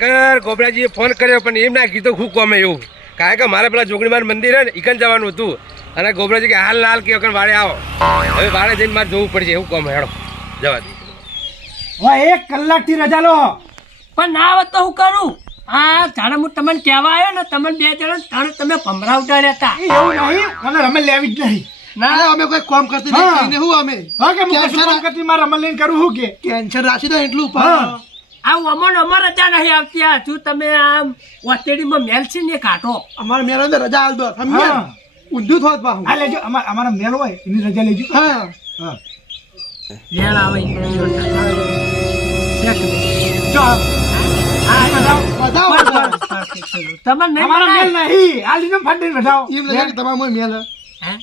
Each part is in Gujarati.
ખરેખર ગોબરાજીએ ફોન કર્યો પણ એમ ના કીધું હું કોમે એવું કારણ કે મારે પેલા જોગણીમાર મંદિર હે ને ઈકન જવાનું હતું અને ગોબરાજી કે હાલ હાલ કે વાળે આવો હવે વાળે જઈને મારે જોવું પડશે એવું કોમે હેડો જવા દે હવે 1 કલાકથી રજા લો પણ ના આવત તો હું કરું હા જાણે હું તમને કહેવા આવ્યો ને તમને 2 જણા તાણે તમે ભમરા ઉડાડ્યા હતા એવું નહીં મને રમણ લેવી જ નહીં ના અમે કોઈ કામ કરતી નહીં કહીને હું અમે હા કે હું કશું કામ કરતી મારે રમણ લઈને કરું હું કે ટેન્શન રાખી દો એટલું ઉપર આ અમર રજા નહીં આવતી આ શું તમે આમ ઓસ્ટ્રેલિયામાં મેલ છે ને કાઢો અમારે મેળો ને રજા આલ દો સમજ્યા ઊંધું થોત બા આ લેજો અમારા મેલ હોય એની રજા લેજો હા હા વેણ આવે જો આ બતાવો તમે અમારા મેલ નહીં આ લીધો ફંડી બતાવો એમ લાગે કે તમારો મેલ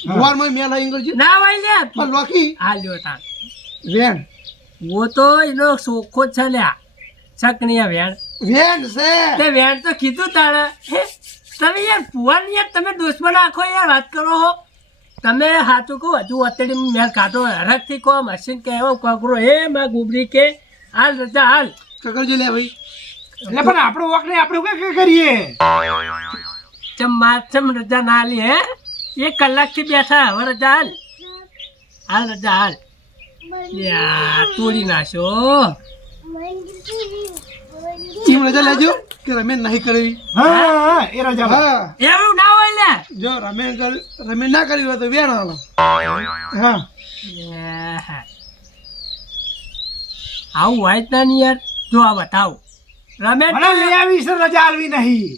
ભગવાન માં મેલ ઇંગ્લિશ ના હોય લે પણ લોકી આ લ્યો તા વેણ વો તો એનો સોખો છે લ્યા ચકણીયા વેણ વેણ છે તે વેણ તો કીધું તારે તમે યાર ભુવન યાર તમે દુશ્મન આખો યાર વાત કરો હો તમે સાચું કહો હજુ અત્યારે મેલ કાઢો હરખથી કહો મશીન કે એવો કગરો હે માં ગુબરી કે હાલ રજા હાલ કકરજી લે ભાઈ એટલે પણ આપણો વોક ને આપણે કઈ કરીએ ચમ રજા ના લી હે 1 કલાકથી બેઠા હવે રજા હાલ હાલ રજા હાલ યા તોડી નાખો ચીમ રજા લેજો કે રમેન નહીં કરવી હા એ રજા હા એવું ના હોય લે જો રમેન ના કરી હોય તો વેણ આલો હા આવું હોય જ ના યાર જો આ બતાવ રમે મને લઈ આવી છે રજા આલવી નહીં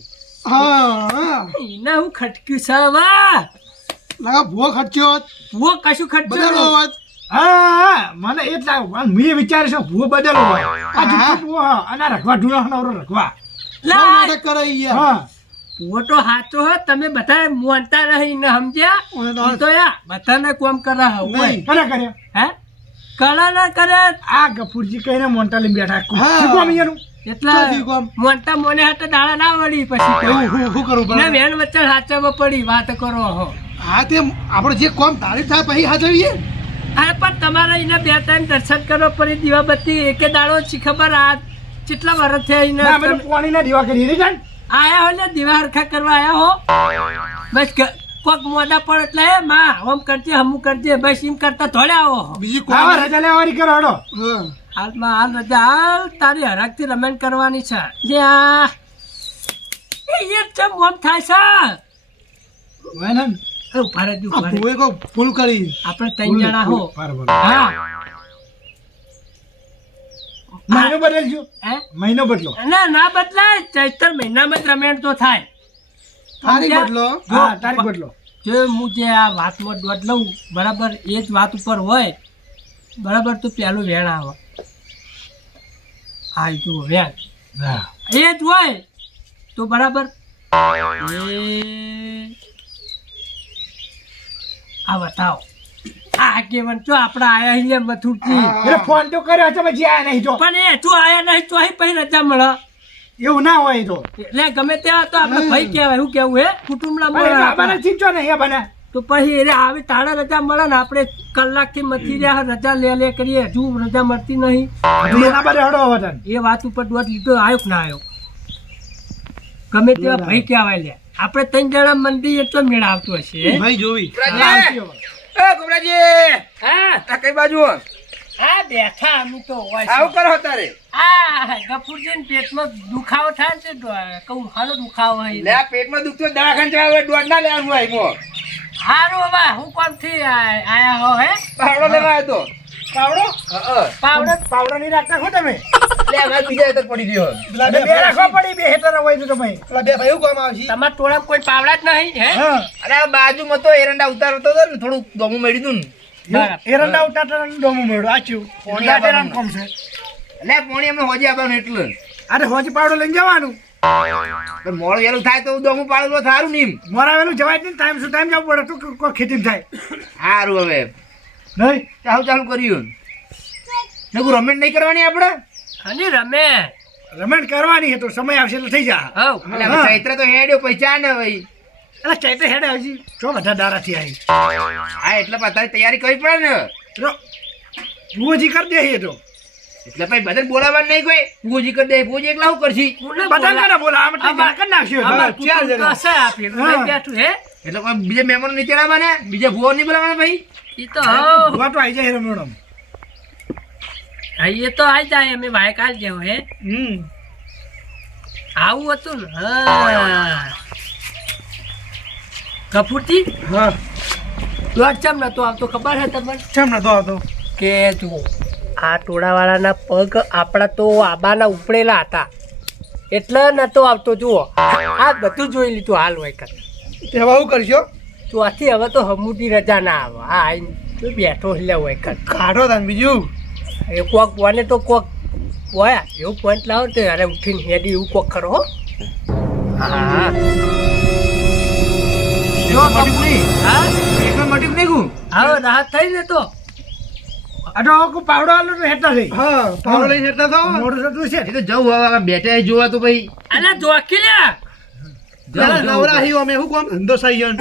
હા હા એને હું ખટક્યું છે વા લગા ભૂવો ખર્ચ્યો હોત ભૂવો કશું બદલો ખટક્યું હોત હા મને એટલા મેં વિચાર છે ભૂવો બદલો હોય આ જુઠ્ઠું ભૂવો હા અને રખવા ઢૂળા નવરો રખવા બહુ નાટક કરે યાર હા ભૂવો તો સાચો હો તમે બધા મોનતા નહીં ને સમજ્યા ઈ તો યા બધાને કોમ કરે નહીં. કરે કર્યા હે કરા ના કરે આ ગફુરજી કહીને મોન્ટા લઈને બેઠા હા. શું કામ એનું એટલે ક્યાંથી કોમ? મોનતા મોને હાથે દાડા ના વળી પછી હું કરું ને બરાબર વેણ વચ્ચે હાચવવા પડી વાત કરો હો હા તે આપણે જે કોમ તારીફ થાય પછી હાજરીએ અરે પણ તમારે એને 2 ટાઈમ દર્શન કરવા પડી દીવાબત્તી એકે દાડો છે ખબર આ કેટલા વર્ષ થયા એને ના બધું પાણીના દીવા કરી રહી જાય આયા હો ને દીવા હરખા કરવા આયા હો બસ કોક મોડા પણ એટલે હે માં હમ કરજે હમું કરજે બસ એમ કરતા થોડે આવો બીજી કોમ આવા રજા લેવાની કરો હડો હા હાલમાં હાલ રજા હાલ તારી હરખથી રમેણ કરવાની છે જે આ એ ચમ મોમ થાય હોય ને છે ઉભા રહેજો, આ ઉભા રહેજો. ભૂવે કો ભૂલ કરી આપણે 3 જણા હો બરાબર હા મહિનો બદલજો હે મહિનો બદલો ના ના બદલાય ચૈત્ર મહિનામાં જ રમેણ તો થાય તારીખ બદલો હા તારીખ બદલો જો હું જે આ વાતમાં દોડ લઉં બરાબર એ જ વાત ઉપર હોય બરાબર તો પેલું વેણ આવે હા એ જુઓ વેણ હા એ જ હોય તો બરાબર આ બતાવો આ કેવન જો આપડા આયા અહીંયા મથુરજી એટલે ફોન તો કર્યો છે પછી આયા નહીં તો પણ એ તું આયા નહીં તો અહીં પછી રજા મળે એવું ના હોય તો એટલે ગમે ત્યાં તો આપણે ભાઈ કહેવાય શું કેવું હે કુટુંબના અરે મળે બાબાને ચીચો નહીં એ બને તો પછી એને આવી તાળા રજા મળે ને આપણે કલાકથી મથી રહ્યા રજા લે કરીએ હજુ રજા મળતી નહીં એના બદલે હડો વતન એ વાત ઉપર દોઢ લીધો આવ્યો કે ના આવ્યો ગમે તેવા ભાઈ કહેવાય લે આપણે 3 જણા મંદિર એટલો મેળ આવતો હશે હે? ભાઈ જોવી ગોબરાજી હા આ કઈ બાજુ હા બેઠા અમે તો હોય આવું કરો તારે હા ગફુરજી પેટમાં દુખાવો થાય છે કહું હાલો દુખાવો લે હોય આ પેટમાં દુખતો દવાખાને જવા હવે દોડ ના લેવાનું હોય મો હારું હવે હું કોમથી આયા હો હે પાવડો લેવા આવ્યો પાવડો પાવડર પાવડો નહીં રાખતા છો તમે લે અમારે બીજા હેતર પડી ગયો બે રાખવા પડી બે હેઠળ હોય તો તમે પેલા બે ભાઈ કોમ આવશે તમારા ટોળામાં કોઈ પાવડા જ નહીં હે હા અરે આ બાજુમાં તો એરંડા ઉતારતો હતો ને થોડું દમું મેળી દઉં ને બરાબર. એરંડા ઉતારવાનું ડોમું મેળો આચ્યું પોણી ઉતારવાનું કોમ છે લે પોણી અમે હોજી આપવાનું એટલું અરે હોજી પાવડો લઈને જવાનું પણ મોડું વહેલું થાય તો દમું પાડેલું સારું ને એમ મોરાવેલું જવાય જ નહીં ટાઈમ શું ટાઈમ જવું પડે તો કોઈ ખેતી થાય સારું હવે નહીં ચાલુ કર્યું નકું રમેન્ટ નહીં કરવાની આપણે અને રમે રમેણ કરવાની છે તો સમય આવશે એટલે થઈ જા હવ એટલે હવે ચૈત્ર તો હેડ્યો પૈસા ને ભાઈ એટલે ચૈત્ર હેડે હજી જો બધા દારાથી આવી હા એટલે તારી તૈયારી કરવી પડે ને રોજી કરી દે એ તો એટલે ભાઈ બધાને બોલાવવાનું નહીં કોઈ પૂજી કરી દે પૂજી એકલા હું કરશી બધા કરે બોલા આમ એટલે કરી નાખ્યો અમાર ચાર જણા કુટુંબ કશે આપી બેઠું હે એટલે કોઈ બીજા મહેમાનો નહીં ચડાવવાના બીજા ભૂવો નહીં બોલાવવાના ભાઈ ઈ તો હો ભૂવા તો આઈ જાય મેડમ હા, એ તો આઈ જાય અમે ભાઈ કાલ જેવો હે આવું હતું ને હા કપૂરજી હા દોડ ચમ નતો આવતો ખબર હે તમને કેમ નતો આવતો કે જુઓ આ ટોળાવાળાના પગ આપણા તો આબાના ઉપડેલા હતા એટલે નતો આવતો જુઓ આ બધું જોઈ લીધું હાલ હોય કર તેવા હું કરશો ચોથી હવે તો હમુટી રજા ના આવે આ આઈને તો બેઠો એટલે હોય કર કાઢો તાન બીજું એ કોક બોને તો કોક હોય એવું પોઈન્ટ લાવો તો અરે ઉઠીને હેડી એવું કોક ખરો હો હા હા એકમાં મોટી નહીં હું હવે રાહત થઈ ને તો આટો કો પાવડો આલો તો હેઠા થઈ હા પાવડો લઈને હેઠા થાઓ મોટો થતું છે એ તો જવું હવે બેઠા જોવા તો ભાઈ અલે જોકી લ્યા જરા નવરા હી અમે હું કોમ ધંધો સાઈયન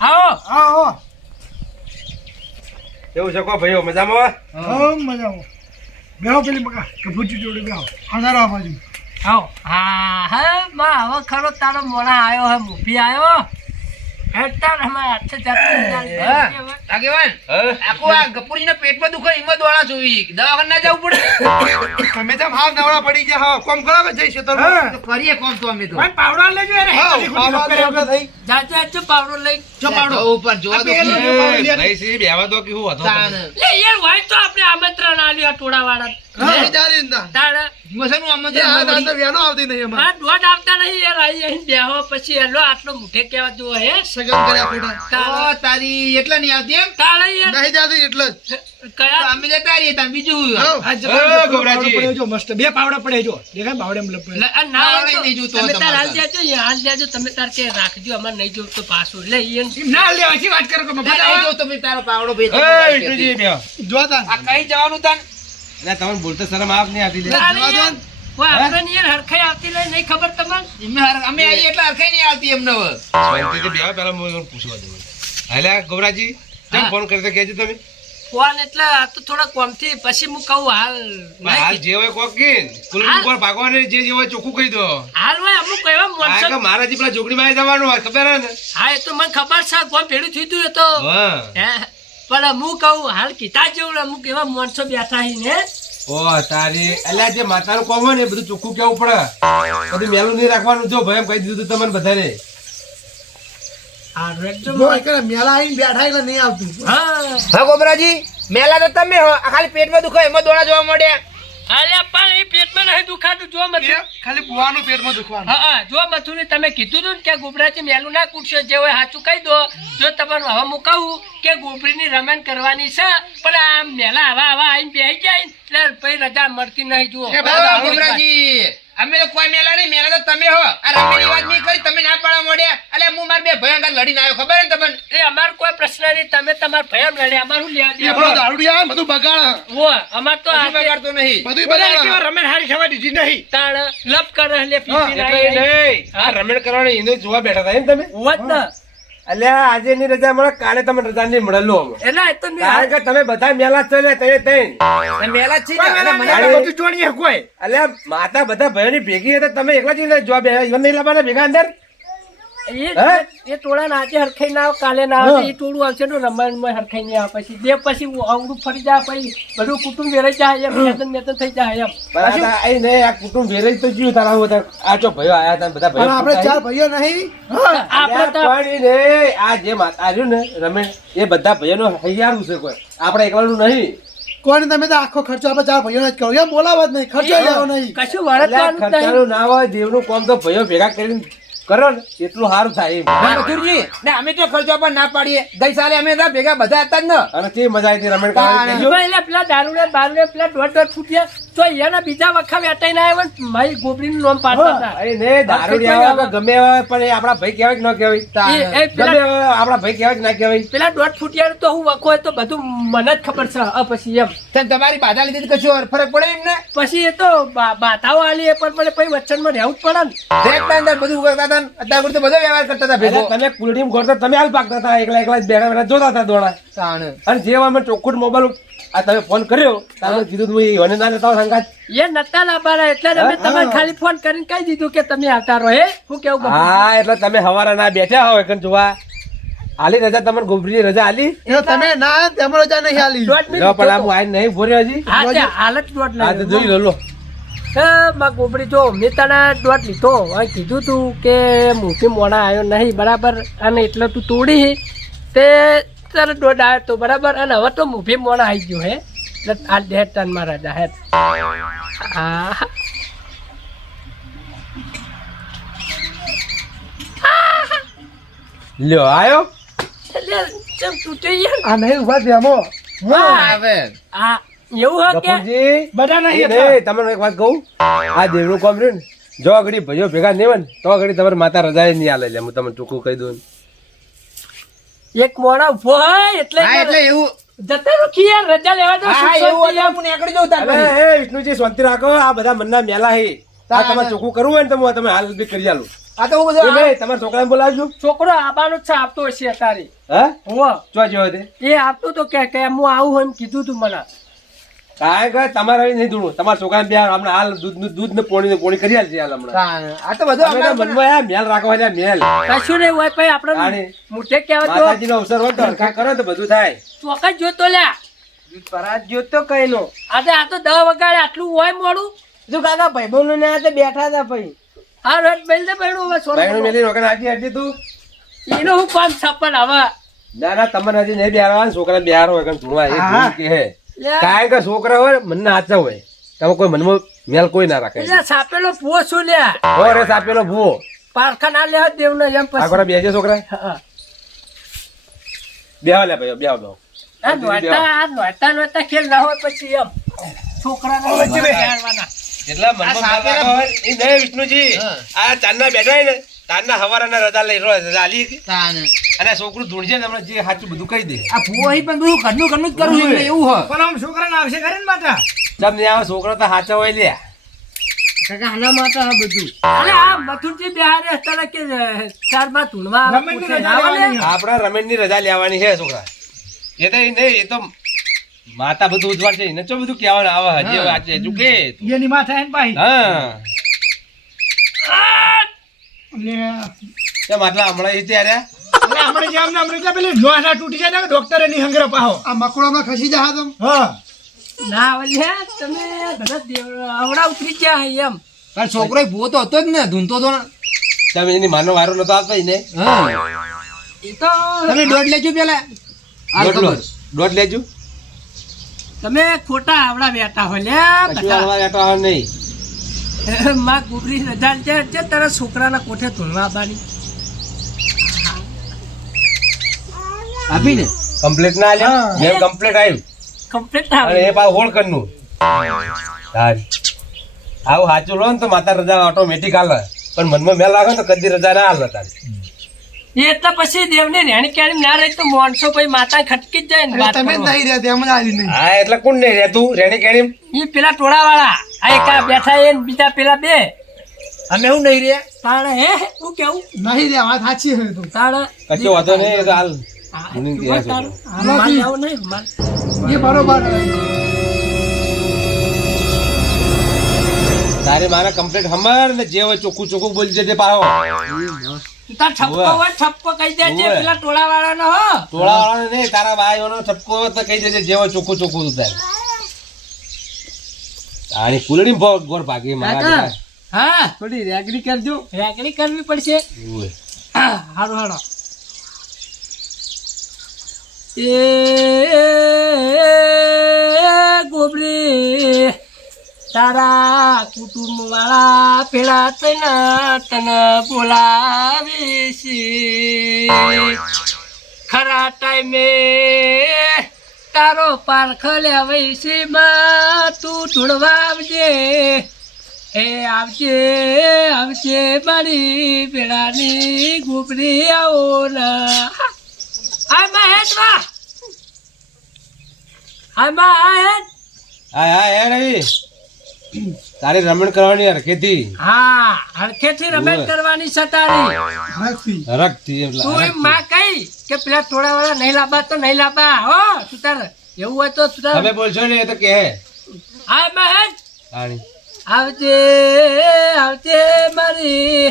આવો આવો એવું છે કો ભાઈઓ મજામાં મજામાં બેહો પેલી મકા કપૂચી જોડે બેહો આધારો આ બાજુ આવો હા હા માં હવે ખરો તારો મોણા આવ્યો હે મૂફી આવ્યો હેઠા અમાર હાથે આગેવાન આખું આ ગપુરીના પેટમાં દુખે એમાં દોડા જોઈ દવાખાને ના જવું પડે તમે જેમ હાવ નવરા પડી ગયા હા કોમ કરાવે જઈશે તો તો કરીએ કોમ તો અમે તો ભાઈ પાવડો આલ લેજો યાર હા હેઠી ખોટી પાવડો લપ કરે થઈ જાજે આજો પાવડો લઈ જો પાવડો ઉપર જોવા તો પેલું ખરી. ભાઈ સી બેવા તો કેવું હતો તાણ. લે યાર હોય તો આપણે આમંત્રણ આલ્યું આ ટોળાવાળા હા ચાલીંદા તાણ મસાનું આમાં એ આ દાંત વ્યાનો આવતી નહીં અમાર આ દોડ આવતા નહીં યાર અહીં બેહો પછી એલો આટલો મુઠે કેવા જો હે સગન કર્યા ખોટા ઓ તારી એટલા નહીં આવતી એમ તાળે યાર નહીં જાતી એટલે જ તો કયા અમે જતા રહીએ તાન બીજું હાવ. આ જરા ગોબરાજી. પાવડો પડ્યો જો મસ્ત બે પાવડા પડે જો દેખાય પાવડે એમ લપ પડે આ ના હોય તો નહીં જોતો તમે તાર તમારે હાલ દેજો યાર હાલ દેજો તમે તાર કે રાખજો અમાર નહીં જોતું તો પાછું લે ઈયન એમ ના લેવા છે વાત કરો કે મફત ના, નહીં આવો. જો તમે તારો પાવડો ભેજ એ ઈટુજી બેહો જો તાન આ કઈ જવાનું તાન એટલે તમને બોલતા શરમ આપ નહીં આવતી લે તારે યાર કોઈ આપણને યાર હરખાઈ આવતી નહીં ખબર તમને અમે આવીએ એટલે હરખાઈ નહીં આવતી એમને હવે શાંતિથી બેહો પહેલા હું પૂછવા દઉં એટલે ગોબરાજી કેમ હા. ફોન કરતો કહેજો તમે ફોન એટલે આ તો થોડા કોમથી પછી હું કહું હાલ પણ હાલ જે હોય કોક કીન કુલર ઉપર ભાગવાને જે હોય ચોખ્ખું કહી દો હાલ હોય અમુક એવા આ માણસો કે મારા જે પેલા જોગડી માં જવાનું હોય ખબર હે ને હા એ તો મને ખબર છે કોમ ભેડું થયું હતું એ તો હા હે પણ હું કહું હાલ કીધા જેવું અમુક એવા માણસો બેઠા હી ને ઓ તારી એટલે જે માતાનું કોમ હોય ને એ બધું ચોખ્ખું કેવું પડે બધું મેલું નહીં રાખવાનું જો ભાઈ એમ કહી દીધું તમને બધાને આ રેડજો જો એકલા મેલા આવીને બેઠા એટલે નહીં આવતું હા હા ગોબરાજી મેલા તો તમે હો આ ખાલી પેટમાં દુખે એમાં દોડા જોવા મળ્યા અલ્યા પણ એ પેટમાં નહીં દુખાતું જો મત ખાલી બુવાનું પેટમાં દુખવાનું હા હા જો મથુને તમે કીધું હતું ને કે ગોબરાજી મેલું ના કૂટશો જે હોય સાચું કહી દો જો તમારું હવે હું કહું કે ગોબરીની રમણ કરવાની છે પણ આ મેલા હવા હવા આવીને બેસી જાય એટલે પછી રજા મળતી નહીં જુઓ એ બધા ગોબરાજી અમે તો કોઈ મેલા નહીં મેલા તો તમે હો આ રમેની વાત નહીં કરી તમે ના પાડવા મળ્યા અલે હું માર બે ભયંકર લડીને આવ્યો ખબર ને તમને એ અમાર કોઈ પ્રશ્ન નહીં તમે તમારા ભયમ લડે અમારું લેવા એ દે પેલો દારૂડિયા બધું બગાડ ઓ અમાર તો કશું આ બગાડતો નહીં બધું બધા બગાડ કેવા રમેણ હારી થવા દીધી નહીં તાણ લપ કરે લે પીપી એટલે એ નહીં આ રમેણ કરવાની એને જોવા બેઠા હતા એમ તમે હોત ને અલ્યા આજે ની રજા મળે કાલે તમને રજા નહીં મળેલો એટલે એ તો મેં કારણ કે તમે બધા મેલા છો ને તે મેલા જ છે ને. કોઈ અલે મેલા મને નહીં, બધું જોણીએ કોઈ અલ્યા માતા બધા ભાઈઓની ભેગી હતા તમે એકલા જ જોવા બેઠા ઈવન નહીં લાવવાના ભેગા અંદર એ ટોળા નાચે હરખાઈ ના આવે કાલે ના આવે એ ટોળું આવશે ને રમણમાં હરખાઈ નહીં આવે પછી બે પછી અવડું ફરી જાય પછી બધું કુટુંબ વેરાઈ જાય એમ મેતન થઈ જાય એમ પણ આ એ નહીં આ કુટુંબ વેરાઈ તો જીવ તારા હોય આ ચો ભાઈઓ આયા હતા બધા પણ આપણે ચાર ભાઈઓ ભાઈઓ નહીં આપણે તો પણ ઈ નહીં, આ જે માતા આવ્યું ને રમેશ એ બધા ભાઈઓનો હૈયારું છે કોઈ આપણે એકલાનું નહીં કોઈને તમે તો આખો ખર્ચો આપણે ચાર ભાઈઓને જ કરો એમ બોલાવો જ નહીં ખર્ચો લેવો નહીં કશું એટલે આ વળતવાનું જ નહીં ખર્ચાનું ના હોય દેવનું કામ તો ભાઈઓ ભેગા કરીને કરો ને એટલું સારું થાય એમ. હા, મથુરજી ને અમે તો ખર્ચો પણ ના પાડીએ ગઈ સાલે અમે બધા ભેગા બધા હતા જ ને અને કેવી મજા આવી હતી રમેશ કરવાની કહેજો. એમાં એટલે પેલા દારૂને બારૂને પેલા દોઢ ફૂટ્યા તો એના બીજા વખત વેટાઈને આવ્યા ને મારી ગોબરીનું નામ પાડતા હતા અરે ને દારૂડિયા હોય કે ગમે હોય પણ એ આપણા ભાઈ કહેવાય કે ન કહેવાય એ ગમે પેલા હોય આપણા ભાઈ કહેવાય કે ના કહેવાય પેલા દોઢ ફૂટિયા તો હું વખો તો બધું મને જ ખબર છે પછી એમ તને તમારી બાધા લીધી તો કશું ફરક પડે એમને પછી એ તો બાધાઓ આલી એ પણ પછી વચનમાં રહેવું જ પડે ને દેખતા અંદર બધું કરતા હતા ને અત્યારે તો બધો વ્યવહાર કરતા હતા ભેગો એટલે તમે કુલડીમ ગોળતા તમે હાલ પાકતા હતા એકલા એકલા જ બેઠા બેઠા જોતા હતા દોડા તાણ. અને જે અમે ચોખ્ખું મોબાઈલ આ તમે ફોન કર્યો તમે કીધું તું ઈવોને ના લેતા આવો સંગાત. એ નતા લાવવાના એટલે જ અમે તમને ખાલી ફોન કરીને કહી દીધું કે તમે આવતા રહો હે શું કેવું બાપુ? હા એટલે તમે હવારા ના બેઠા હો એકન જોવા આલી રજા તમને ગોબરી રજા આલી એ તમે ના તેમાં રજા નહીં આલી. દોઢ મિનિટ જો પણ આ તો- હું આઈને નહીં ભર્યો હજી. હા તે હાલત દોઢ હા તો જોઈ લાગ્યો. લો માં ગોબડી જો મેં તને દોઢ લીધો હવે કીધું તું કે મુઠી મોડા આવ્યો નહીં બરાબર અને એટલે તું તોડી તે તારે દોઢ આવ્યો તો બરાબર અને હવે તો મુઠી મોડા આવી ગયો હે એટલે આ 10 ટનમાં રજા હે હા લ્યો આયો એટલે ચમ તૂટી યાર આ નહીં ઉભા છે આમાં. આવે આ એવું હે કે ગફુરજી બધા નહીં એ હતા. નહીં, તમને એક વાત કહું આ દેવનું કામ રહ્યું ને જો આગળ ભાઈઓ ભેગા નહીં હોય ને તો આગળ તમારી માતા રજા નહીં આલે એટલે હું તમને ચોખ્ખું કહી દઉં એક મોડા ઉભો હોય એટલે હા એટલે એવું જતા રૂકી યાર રજા લેવા દો હા એવું હોય તો હું નીકળી જાઉં તાર અરે પછી. એ વિષ્ણુજી શાંતિ રાખો આ બધા મનના મેલા હે આ તમારે ચોખ્ખું કરવું હોય ને તો હું તમે હાલ બી કરી આલું આ તો હું એ બધું નહીં, તમારા છોકરાને બોલાવજો છોકરો આબાનો છે આપતો હશે તારી હા હોવો ચો જેવો તે એ આપતો તો કે હું આવું હોય એમ કીધું તું મને કાંઈ કાંઈ તમારે હવે નહીં ધૂણું તમારા છોકરાને બે હમણાં હાલ દૂધ ને પોણી કરી આલશે હાલ હમણાં આ તો બધું તમે તો આપણે મનમાં આ મેલ રાખો એટલે મેલ કશું નહીં હોય ભાઈ આપણે તાણી. મોઢે કહેવા તો માતાજીનો અવસર હોય તો હરખા કરો ને તો બધું થાય ચોક્કસ જોતો લ્યા પરાજ જોતો કઈનો આજે આ તો 10 વગાડે આટલું હોય મોડું જો કાકા ભાઈબંધો ને હાથે બેઠા હતા ભાઈ હા રોજ બેલ દે ભાઈડું હવે બાયણું છોડો મેલી રોકડ હાજી હાજી તું એનો હું કામ છપ્પન હવે ના ના તમને હજી નહીં બેહારવા છોકરા બેહારો હોય કારણ ધૂણવા એ ધૂણ કે હે લ્યા, કાંઈ કે છોકરા હોય મનના હાચા હોય તમે કોઈ મનમાં મેલ કોઈ ના રાખે એટલે સાપેલો ભૂવો શું લ્યા ઓરે સાપેલો ભૂવો પારખા ના લેવા દેવ ને એમ પછી આગળ બેસે છોકરા હા. બેહો લે ભાઈઓ બેહો બેહો આ નોતા ખેલ ના હોય પછી એમ છોકરાને બેહારવાના. જેટલા મનમાં મેલ રાખો હોય એ નહીં વિષ્ણુજી આ ચાંદના બેઠા હોય ને ચાંદના હવારાના રજા લઈ રજા આલી કે તાને અને છોકરું ધૂણશે ને હમણાં જે સાચું બધું કહી દે આ ભૂવો અહીં પણ બધું ઘરનું જ કરવું એટલે એવું હોય પણ આમ છોકરાને આવશે ખરી ને માતા જમ ને આવે છોકરો તો સાચા હોય લે કાકા આના માટે આ બધું અરે આ મથુરજી બિહારે હતા કે ચારમાં ધૂણવા આવે, રમણની પૂછે, રજા ના આવે? લેવાની. આપડા રમેશની રજા લેવાની છે છોકરા એ તો નહીં એ તો માતા બધું ઉજવાડ છે એને ચો બધું કહેવાનું આવે હજી હવે આજે હજુ કે એની માથા એને પાહી. હા લે. કેમ આટલા હમણાં એ ત્યારે અરે હમણાં જે આમને હમણાં ત્યાં પેલી લોહા તૂટી જાય ને ડોક્ટરે ની હંગરા પાહો. આ મકડામાં ખસી જા તમ. હા ના વલ્યા તમે બધા આવડા ઉતરી ગયા એમ કારણ છોકરો એ ભૂવો તો હતો જ ને ધૂનતો તો ને. તમે એની માનો વારો નતો આવતો ને હા એ તો તમે દોઢ લેજો પેલા હાલ ખબર. દોઢ લેજો તમે ખોટા આવડા બેઠા હોય લ્યા કશું બધા. હાલવા જતો આવે નહીં માં ગુબરી રજા છે તારા છોકરાના કોઠે ધૂણવા આવવાની આપી ને કમ્પ્લીટ ના આલ્યા મેં કમ્પ્લીટ આવ્યું કમ્પ્લીટ અને આવે એ પાછું હોળ કરનું સારી આવું સાચું લો ને તો માતા રજા ઓટોમેટિક હાલે પણ મનમાં મેલ રાખો ને તો કદી રજા ના હાલે તારી એટલે પછી દેવની રેણી કેણી ના રહી તો માણસો પછી માતા ખટકી જ જાય ને વાત તમે જ કરવા. નહીં રહ્યા તેમ જ આલી નહીં. હા એટલે કોણ નહીં રહેતું રેણી કેણી ઈ પેલા ટોળા વાળા આ એક આ બેઠા એ ને બીજા પેલા બે અમે એવું નહીં રહ્યા તાણે હે હું કેવું નહીં રહ્યા વાત સાચી હોય તો. તાણે કશો વાંધો નહીં એ તો હાલ હા, હું તું વાત તારું. હનુમાન જાવું નહીં, હનુમાન. એ બરોબર. તારે મારા કમ્પ્લીટ હમર ને જે હોય ચોખ્ખું ચોખ્ખું બોલી દેજે પાહો તું તાર ઠપકો હોવે. હોય ઠપકો કહી દેજે હોવે. પેલા ટોળા વાળાનો હો ટોળા વાળાને નહીં તારા ભાઈઓનો ઠપકો હોય તો કહી દેજે જે હોય ચોખ્ખું ચોખ્ખું તારે તારી કુલડી ગોર ભાગી મારા કાકા. બેટા. હા થોડી રેગડી કરજો રેગડી કરવી પડશે હોવે. હારો હારો એ ગોબરી તારા કુટુંબ વાળા પેલા તને બોલાવી છે ખરા ટાઈમે તારો પારખ લેવાય છે માં તું ઢૂંઢવા આવજે એ આવજે આવજે મારી પેલાની ગોબરી આવો ના હાય મહેશ માં હાય મહેશ હા હા યાર રવિ તારી રમણ કરવાની હરખેથી હા હરખેથી રમેશ હોવે. કરવાની છે તારી હરખથી. હરખથી એટલે તું એમ હરખથી. માં કઈ કે પેલા થોડા વાળા નહીં લાવવા તો નહીં લાવવા હો તું તાર એવું હોય તો તું તમે બોલશો ને એ તો કે હા મહેન તાણી આવજે આવજે મારી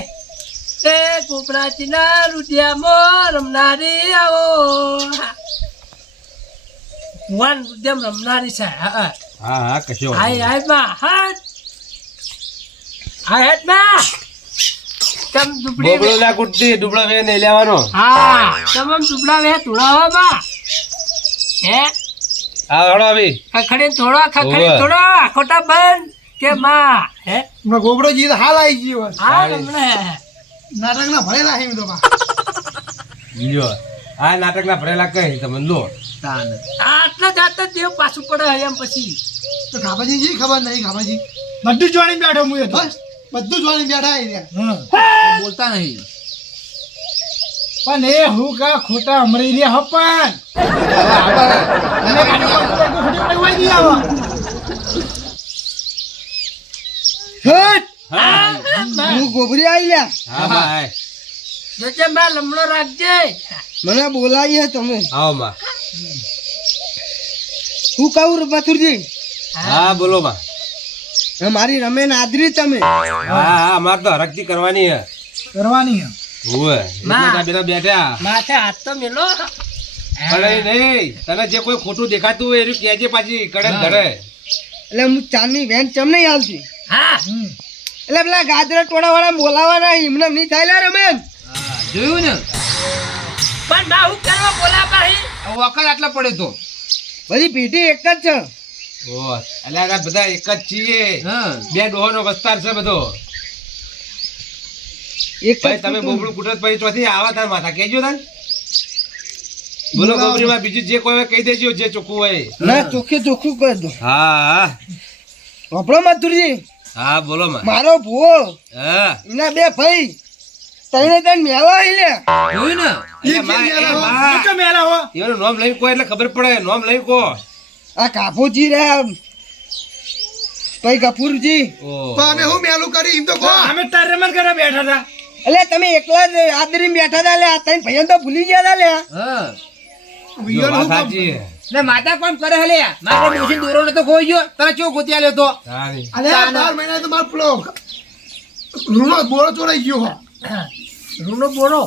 એ કુપરાચીના રૂડિયામાં રમનારી આવો ભુવન રૂડિયામ રમનારી છે હા હા કશો વાંધો હાય નહીં. હાય માં હાય હાય માં તમ દુબળી બોબડો ના કુટતી ડુબળો વે નહીં લેવાનો. હા તમ દુબળા વે તુડાવા બા હે હા હળો આવી ખખડી ઓવે. થોડો ખોટા બંધ કે માં હે હમણાં ગોબરોજી તો હાલ આવી ગયો હોય. હા રમણે નાટકના ભરેલા છે એમ તો બા. લ્યો આ નાટકના ભરેલા કઈ તમે લો આટલા જાતા દેવ પાછું પડે એમ પછી તો ખાબાજી જી ખબર નહીં ખાબાજી બધું જોઈને બેઠો હું એ તો. બસ બધું જોઈને બેઠા છે ત્યાં. હા. બોલતા નહીં પણ એ હું કા ખોટા અમરેલી હપન અને ખોટી પડી ગઈ આવો. હું ગોબરી આવી લ્યા હા ભાઈ જોજે માં લમણો રાખજે મને બોલાવીએ તમે આવો માં હું કહું મથુરજી હા બોલો માં મારી રમેન આદરી તમે હા હા અમાર તો હરકતી કરવાની હે કરવાની હે. ઓવે માં. એટલે બેટા બેઠા માથે હાથ તો મેલો પણ એ નહીં તને જે કોઈ ખોટું દેખાતું હોય એનું કહેજે પાછી કડે ધડે એટલે હું ચાંદની વેન ચમ નહીં આવતી હા એટલે પેલા ગાજરા ટોળા વાળા બોલાવાના એમને નહીં થાય રમેન જોયું ને પણ બા હું કરવા બોલા ભાઈ વખત આટલા પડે તો બધી પેઢી એક જ છે ઓ એટલે આ બધા એક જ છીએ હા બે ડોહોનો વસ્તાર છે બધો એક જ ભાઈ તમે કુટુંબ. બોબડું કુટરત પછી ચોથી આવા તાર માથા કહેજો તાન બોલો ગોબરીમાં બીજું જે કોઈ હોય કહી દેજો જે ચોખ્ખું હોય ના ચોખ્ખે ચોખ્ખું કરી દો હા વાપરો મથુરજી હા બોલો માં મારો ભૂવો હા એના બે ભાઈ તઈને તને મેળવા આવી લે જોયું ને એટલે માં, એ માં, તો મેલા હો. એનું નામ લઈને કો એટલે ખબર પડે નામ લઈને કો આ કાપુજી રે ભાઈ ગફુરજી ઓહ. અમે હું મેલું કરી એમ તો અમે તાર રમણ કરવા બેઠા હતા. એટલે તમે એકલા જ આદરી બેઠા હતા લે આ તને ભાઈઓ તો ભૂલી ગયા હતા લે હા જો વાત સાચી છે. ને માતા કોણ કરે હલે મારે ડોશી દોરો નતો ખોઈ ગયો તને ચો ગોત્યા લેતો તારી. અરે 12 મહિના તો માર પેલો રૂનો બોરો ચોરાઈ ગયો હો રૂનો બોરો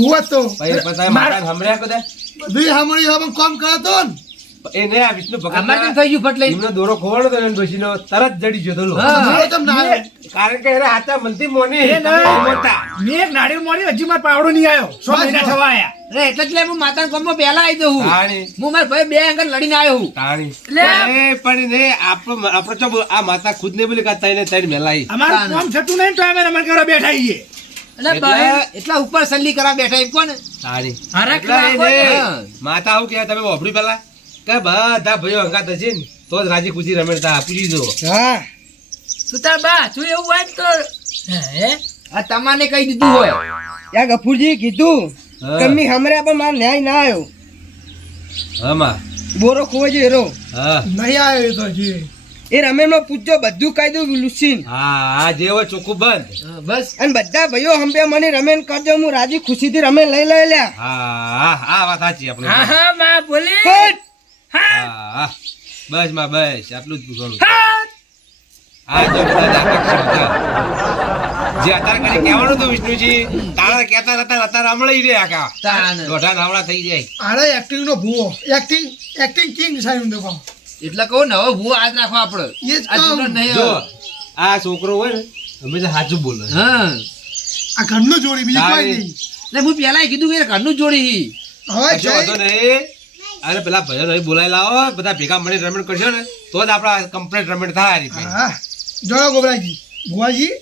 ઉવા તો પછી પછી માતાને સંભળ્યા કદાચ? બધું સાંભળ્યું હવે કામ કરતો ને એ ને આ વિષ્ણુ ભગત અમારે કેમ થઈ ગયું ફટ લઈને એમનો દોરો ખોવાડો તો એને ડોશીનો તરત જડી ગયો તો લો. હા. બોલો તમ ના આવ્યો. કારણ કે એને હાચા મનથી મોની એ ના. તમે મોટા. મેં એક નાળિયેર મોડી હજી મારો પાવડો નહીં આવ્યો 100 મહિના થવા આયા. અરે એટલે જ લે હું માતા ગામમાં પહેલા આવી દઉં તાણી. હું મારા ભાઈ બે અંગલ લડીને આવ્યો હું તાણી. લે. એ પણ ને આપણો ચો આ માતા ખુદ ને બોલી કે તઈને તઈને મેલાઈ અમારું કામ થતું નહીં તો અમે રમણ કરવા બેઠા છીએ. એટલે ભાઈ એટલા ઉપર સલ્લી કરા બેઠા એમ કોને તાણી. હરખ એટલે એ રાખો ને, ને. માતા આવું કે તમે વાપર્યું પેલા કે બધા ભાઈઓ હંગાત હશે ને તો જ રાજી ખુશી રમેડતા આપી દીધો. હા તું તાર બા તું એવું હોય ને તો હે આ તમારે કહી દીધું હોય યા ગફુરજી કીધું હા. કે મી હમરે પણ માર ન્યાય ના આવ્યો હા માં. બોરો ખોવાઈ ગયો એરો હા નહીં આવ્યો એ તો હજી. એ રમેનો પૂછજો બધું કહી દઉં લુસીન હા જે હોય ચોખ્ખું બંધ. હા, બસ અને બધા ભાઈઓ હંપે મને રમેન કરજો હું રાજી ખુશીથી રમેન લઈ લઈ લ્યા હા હા વાત સાચી આપણે. હા હા માં બોલી હટ! હા હા બસ માં બસ આટલું જ ઘણું. હા હા જો બધા નાટક છે બધા. જે અત્યારે કરી કહેવાનું હતું વિષ્ણુજી તારા કહેતા હતા અત્યારે હમણાં રે આખા તાન. દોઢા નાવડા થઈ જાય. આરે એક્ટિંગ નો ભૂવો એક્ટિંગ કિંગ સાહેબ તો કહું એટલે કહું ને હવે ભૂ આજ રાખો આપડે એ જ આ કામ. જૂનો નહીં જો હવે. આ છોકરો હોય ને હંમેશા સાચું બોલે. હા આ ઘરનું જોડી બીજું કોઈ તારી. નહીં એટલે હું પેલા કીધું કે ઘરનું જોડી હવે કશો વાંધો નહીં. અરે પેલા ભાઈઓ નહીં બોલાવી લાવો બધા ભેગા મળીને રમણ કરશો ને તો જ આપડા કમ્પ્લીટ રમણ થાય આ રીતે. હા જોડો ગોબરાજી ભુવાજી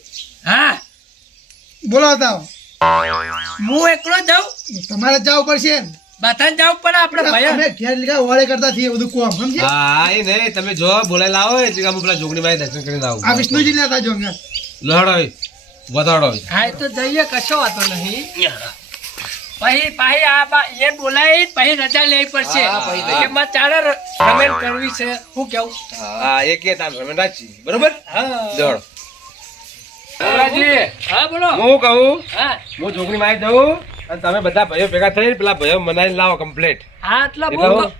હા બોલાવતા હું એકલો જાઉં તમારે જવું પડશે ને. બધાને જવું પડે આપણે ભાઈ અમે ઘેર લીધા ઓળે કરતા થઈએ બધું કોમ સમજે હા એ નહીં તમે જો બોલાવી લાવો એટલે હું પેલા જોગણી બાઈ દર્શન કરીને આવું. આ વિષ્ણુજી લેતા જો અમે લહડો વધાડો. હા એ તો જઈએ કશો વાતો નહીં પછી આ બા એ બોલાવી પછી રજા લેવી પડશે હા, પછી જઈએ. કે માં ચાલે રમેન કરવી છે હું કેવું હા એ કે તાર રમણ રાખી બરોબર. હા દોડો. હા બોલો હું કહું હા હું જોગણી માં જઉં અને તમે બધા ભાઈઓ ભેગા થઈને પેલા ભાઈઓ મનાઈને લાવો કમ્પ્લીટ. હા એટલે એટલે હું હું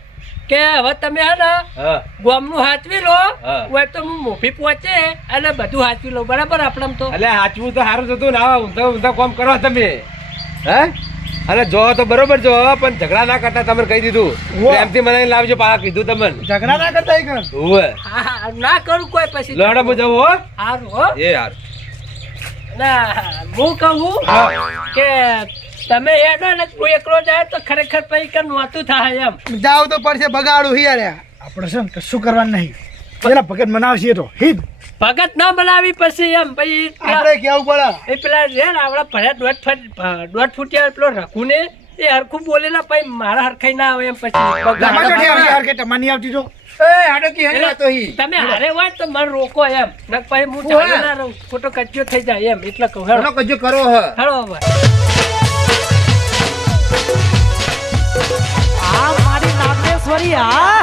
કે હવે તમે હે ને હા ગોમનું હાચવી લો હા. હોય તો હું મોફી પહોંચે અને બધું હાચવી લો બરાબર આપણામ તો એટલે હાચવું તો સારું થતું ને ઊંધા ઊંધા કામ કરો તમે હે અને જો તો બરોબર જો પણ ઝઘડા ના કરતા તમે કહી દીધું વાહ. પ્રેમથી મને લાવજો પાછા કીધું તમને ઝઘડા ના કરતા ઈ કર. ઓવે હા, હા, ના કરું કોઈ પછી લડો હું જવું હો સારું હો એ યાર ના હું કહું કે તમે હેડો ને હું એકલો જાય તો ખરેખર પછી કે નહોતું થાય એમ જાવ તો પડશે બગાડું હિયારે આપણે છે ને કશું કરવાનું નહીં પેલા ભગત મનાવશે તો હિત ભગત ના બનાવી પછી એમ પછી આપણે કેવું પડે એ પેલા રે ને આપડા ભર્યા દોઢ ફૂટિયા પેલો રખું ને એ હરખું બોલેલા પછી મારા હરખાઈ ના આવે એમ પછી લાંબા ચોથી આવતી યાર કે તમારી આવતી તો એ હાડો કી હેડો તો હી તમે હારે હોય તો મને રોકો એમ નક પછી હું ચાલ્યો ના રહું ખોટો કચ્ચો થઈ જાય એમ એટલે કહું હેડો કજો કરો હ હેડો હવે આ મારી નાગેશ્વરી આ